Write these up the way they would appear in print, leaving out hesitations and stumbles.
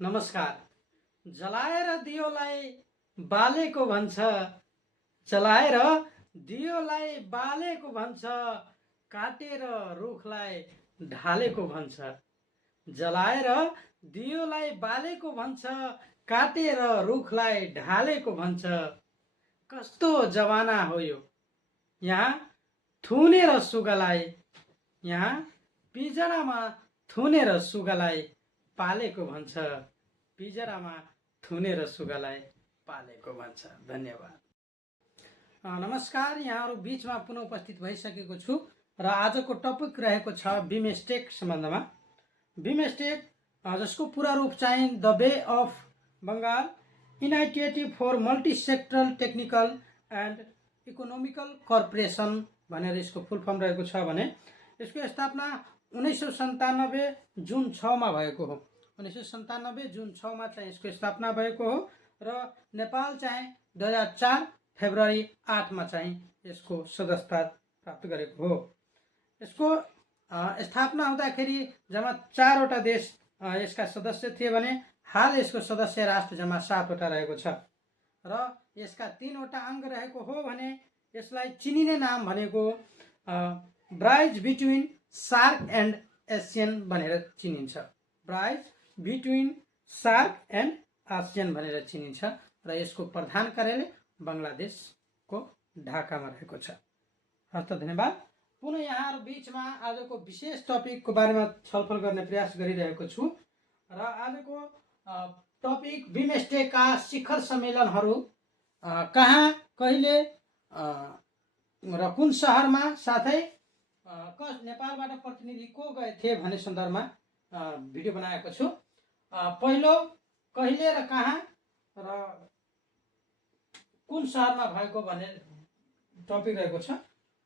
नमस्कार। जलाएर दियोलाई बालेको भन्छ, जलाएर दियोलाई बालेको भन्छ, काटेर रुखलाई ढालेको भन्छ। जलाएर दियोलाई बालेको भन्छ, काटेर रुखलाई ढालेको भन्छ। कस्तो जमाना हो यो, यहाँ थुनेर सुगालाई, यहाँ पिजडामा थुनेर सुगालाई पालेको भन्छ, पिजरामा थुनेर सुगालाई पालेको भन्छ। धन्यवाद। नमस्कार, यहाँहरू बिचमा पुनः उपस्थित भइसकेको छु र आजको टपिक रहेको छ बिमस्टेक सम्बन्धमा। बिमस्टेक जसको पूरा रूप चाहिँ the bay of Bengal initiative for multi sectoral technical and economical corporation भनेर यसको फुल फर्म रहेको छ भने यसको स्थापना 1997 जुन 6 मा भएको हो। 1997 जुन 6 मा चाहिँ यसको स्थापना भएको हो र नेपाल चाहिँ 2004 फेब्रुअरी 8 मा चाहिँ यसको सदस्यता प्राप्त गरेको हो। यसको स्थापना हुँदाखेरि जम्मा 4 वटा देश यसका सदस्य थिए भने हाल यसको सदस्य राष्ट्र जम्मा 7 वटा रहेको छ र यसका 3 वटा अङ्ग रहेको हो भने यसलाई चिनिने नाम भनेको ब्राइज बिट्विन सार्क एन्ड एसियन भनेर चिनिन्छ। ब्राइज बिट्विन सार्क एन्ड एसियन भनेर चिनिन्छ र यसको प्रधान कार्यालय बङ्गलादेशको ढाकामा रहेको छ। हस्त धन्यवाद। पुनः यहाँहरू बिचमा आजको विशेष टपिकको बारेमा छलफल गर्ने प्रयास गरिरहेको छु र आजको टपिक बिमस्टेकका शिखर सम्मेलनहरू कहाँ, कहिले र कुन सहरमा, साथै नेपालबाट प्रतिनिधि को गए थिए भन्ने सन्दर्भमा भिडियो बनाएको छु। पहिलो कहिले र कहाँ र कुन सहरमा भएको भन्ने टपिक रहेको छ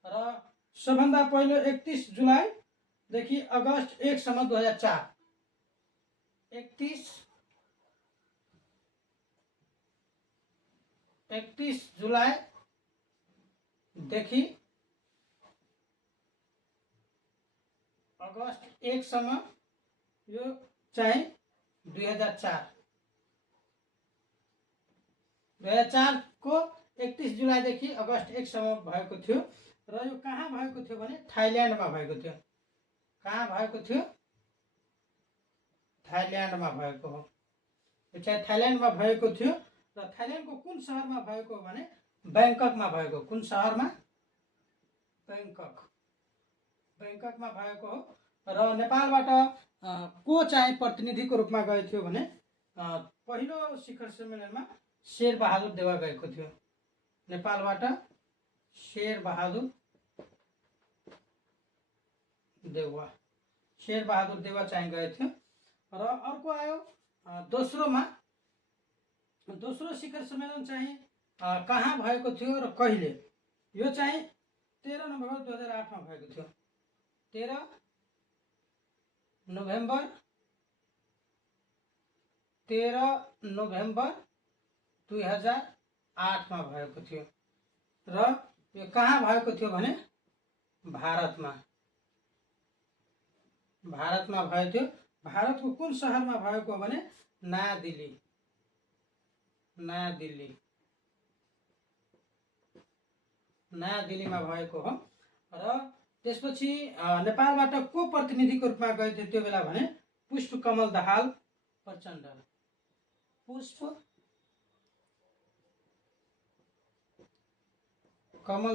र सबभन्दा पहिलो 31 जुलाईदेखि अगस्त 1 सम्म 2004। 31 जुलाईदेखि अगस्त 1 सम्म यो चाहिँ 2004 को 31 जुलाईदेखि अगस्त 1 सम्म भएको थियो र यो कहाँ भएको थियो भने थाइल्यान्डमा भएको थियो। कहाँ भएको थियो? थाइल्यान्डमा भएको हो। यो चाहिँ थाइल्यान्डमा भएको थियो र थाइल्यान्डको कुन सहरमा भएको हो भने ब्याङ्ककमा भएको। कुन सहरमा? ब्याङ्ककमा भएको हो र नेपालबाट को चाहिँ प्रतिनिधिको रूपमा गएको थियो भने पहिलो शिखर सम्मेलनमा शेरबहादुर देवा गएको थियो। नेपालबाट शेरबहादुर देवा चाहिँ गएको थियो र अर्को आयो दोस्रो शिखर सम्मेलन चाहिँ कहाँ भएको थियो र कहिले? यो चाहिँ 13 नोभेम्बर 2008 मा भएको थियो। 13 नोभेम्बर 2008 मा भएको थियो र यो कहाँ भएको थियो भने भारतमा भएको थियो। भारतको कुन सहरमा भएको भने नयाँ दिल्लीमा भएको हो र त्यसपछि नेपालबाट को प्रतिनिधिको रूपमा गए थियो त्यो बेला भने पुष्पकमल दाहाल प्रचण्ड। पुष्पकमल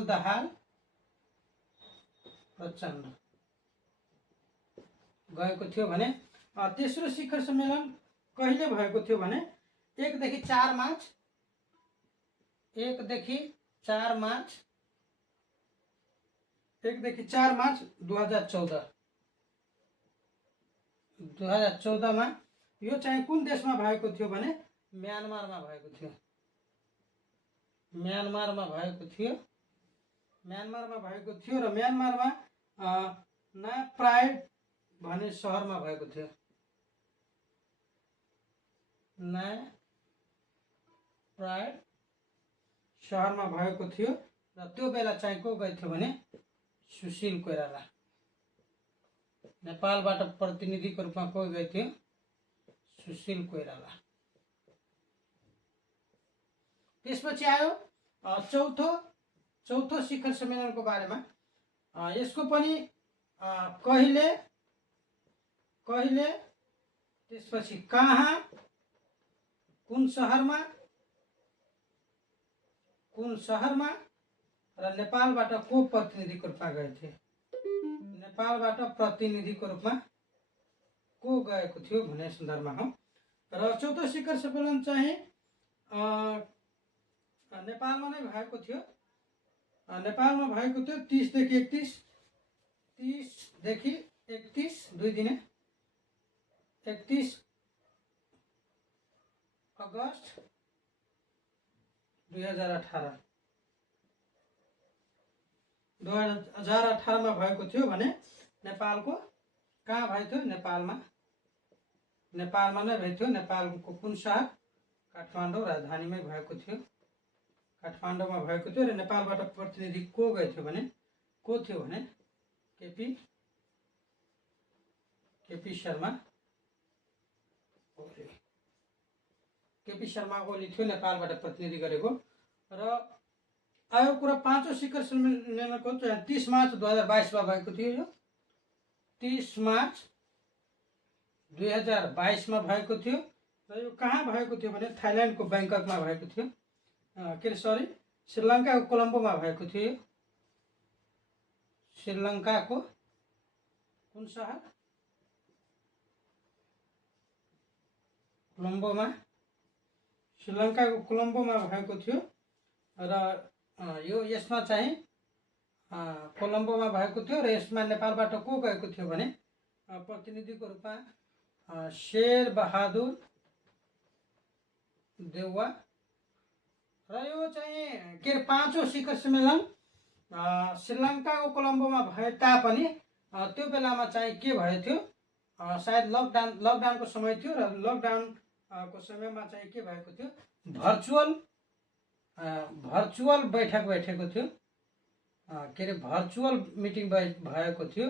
दाहाल प्रचण्ड गएको थियो भने तेस्रो शिखर सम्मेलन कहिले भएको थियो भने 1 देखि 4 मार्च 2014 मा। यो चाहिँ कुन देशमा भएको थियो भने म्यानमारमा भएको थियो। म्यानमारमा भएको थियो र म्यानमारमा नयाँ प्राइड भन्ने सहरमा भएको थियो। नयाँ प्राइड सहरमा भएको थियो र त्यो बेला चाहिँ को गएको थियो भने सुशील कोइराला। नेपालबाट प्रतिनिधिको रूपमा को गएको थियो? सुशील कोइराला। त्यसपछि आयो चौथो शिखर सम्मेलनको बारेमा। यसको पनि कहिले त्यसपछि कहाँ, कुन सहरमा र नेपालबाट को प्रतिनिधिको रूपमा गए थिए। नेपालबाट प्रतिनिधिको रूपमा को गएको थियो भन्ने सन्दर्भमा हो। र चौथो शिखर सम्मेलन चाहिँ नेपालमा नै भएको थियो। नेपालमा भएको थियो 30 देखि 31 दुई दिने 31 अगस्त 2018 मा भएको थियो भने नेपालको कहाँ भएको थियो? नेपालमा नै भएको थियो। नेपालको कुन सहर? काठमाडौँ राजधानीमै भएको थियो। काठमाडौँमा भएको थियो। र नेपालबाट प्रतिनिधि को गए थियो भने केपी शर्मा ओली थियो नेपालबाट प्रतिनिधि गरेको। र आयो कुरा पाँचौं शिखर सम्मेलनको 30 मार्च 2022 मा भएको थियो। यो 30 मार्च 2022 मा भएको थियो। र यो कहाँ भएको थियो भने थाइल्यान्डको बैंककमा भएको थियो। श्रीलङ्काको कोलम्बोमा भएको थियो। श्रीलङ्काको कुन सहर? श्रीलङ्काको कोलम्बोमा भएको थियो। र यो यसमा चाहिँ कोलम्बोमा भएको थियो। र यसमा नेपालबाट को गएको थियो भने प्रतिनिधिको रूपमा शेर बहादुर देउवा। र यो चाहिँ के पाँचौं शिखर सम्मेलन श्रीलङ्काको कोलम्बोमा भए तापनि त्यो बेलामा चाहिँ के भयो थियो? सायद लकडाउनको समय थियो। र लकडाउनको समयमा चाहिँ के भएको थियो? भर्चुअल बैठक बैठेको थियो। भर्चुअल मिटिङ भएको थियो।